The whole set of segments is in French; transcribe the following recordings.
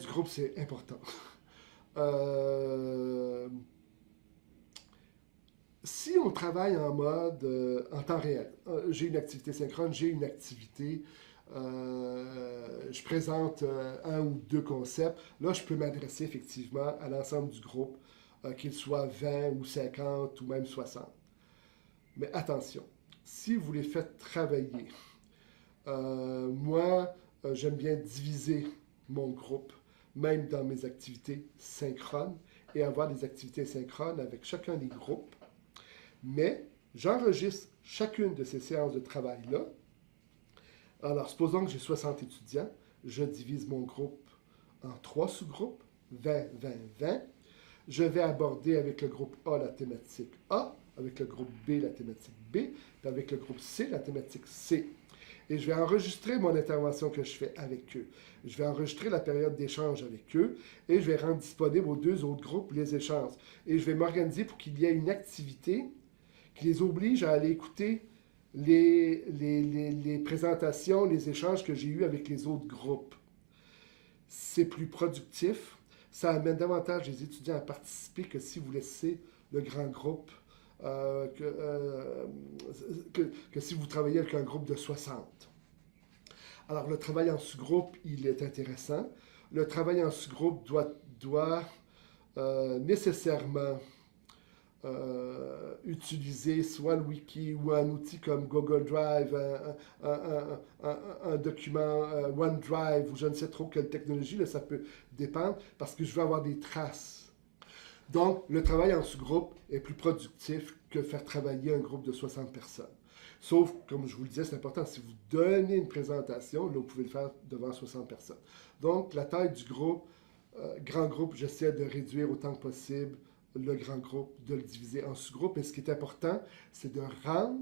du groupe, c'est important. Si on travaille en mode en temps réel, j'ai une activité synchrone, j'ai une activité, je présente un ou deux concepts, là je peux m'adresser effectivement à l'ensemble du groupe, qu'il soit 20 ou 50 ou même 60. Mais attention, si vous les faites travailler, moi j'aime bien diviser mon groupe, même dans mes activités synchrones, et avoir des activités synchrones avec chacun des groupes. Mais j'enregistre chacune de ces séances de travail-là. Alors, supposons que j'ai 60 étudiants, je divise mon groupe en trois sous-groupes, 20, 20, 20. Je vais aborder avec le groupe A la thématique A, avec le groupe B la thématique B, puis avec le groupe C la thématique C. Et je vais enregistrer mon intervention que je fais avec eux. Je vais enregistrer la période d'échange avec eux et je vais rendre disponible aux deux autres groupes les échanges. Et je vais m'organiser pour qu'il y ait une activité qui les oblige à aller écouter les présentations, les échanges que j'ai eus avec les autres groupes. C'est plus productif. Ça amène davantage les étudiants à participer que si vous laissez le grand groupe, que si vous travaillez avec un groupe de 60. Alors, le travail en sous-groupe, il est intéressant. Le travail en sous-groupe doit nécessairement utiliser soit le wiki ou un outil comme Google Drive, un document OneDrive ou je ne sais trop quelle technologie, là, ça peut dépendre parce que je veux avoir des traces. Donc, le travail en sous-groupe est plus productif que faire travailler un groupe de 60 personnes. Sauf, comme je vous le disais, c'est important, si vous donnez une présentation, là, vous pouvez le faire devant 60 personnes. Donc, la taille du groupe, grand groupe, j'essaie de réduire autant que possible le grand groupe, de le diviser en sous-groupes. Et ce qui est important, c'est de rendre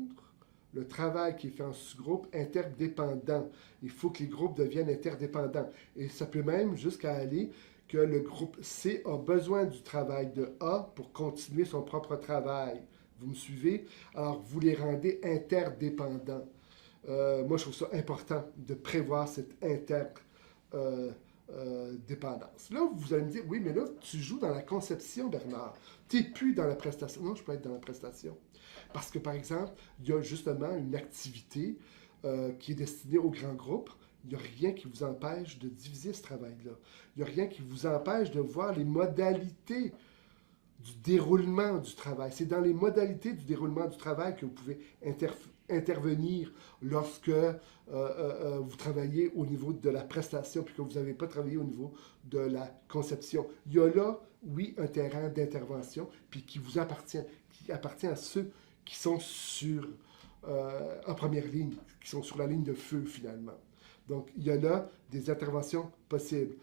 le travail qui est fait en sous-groupe interdépendant. Il faut que les groupes deviennent interdépendants. Et ça peut même jusqu'à aller que le groupe C a besoin du travail de A pour continuer son propre travail. Vous me suivez? Alors, vous les rendez interdépendants. Moi, je trouve ça important de prévoir cette dépendance. Là, vous allez me dire, oui, mais là, tu joues dans la conception, Bernard. Tu n'es plus dans la prestation. Non, je peux être dans la prestation. Parce que, par exemple, il y a justement une activité qui est destinée au grand groupe. Il n'y a rien qui vous empêche de diviser ce travail-là. Il n'y a rien qui vous empêche de voir les modalités du déroulement du travail. C'est dans les modalités du déroulement du travail que vous pouvez intervenir lorsque vous travaillez au niveau de la prestation puis que vous n'avez pas travaillé au niveau de la conception. Il y a là, oui, un terrain d'intervention puis qui vous appartient, qui appartient à ceux qui sont en première ligne, qui sont sur la ligne de feu finalement. Donc, il y a là des interventions possibles.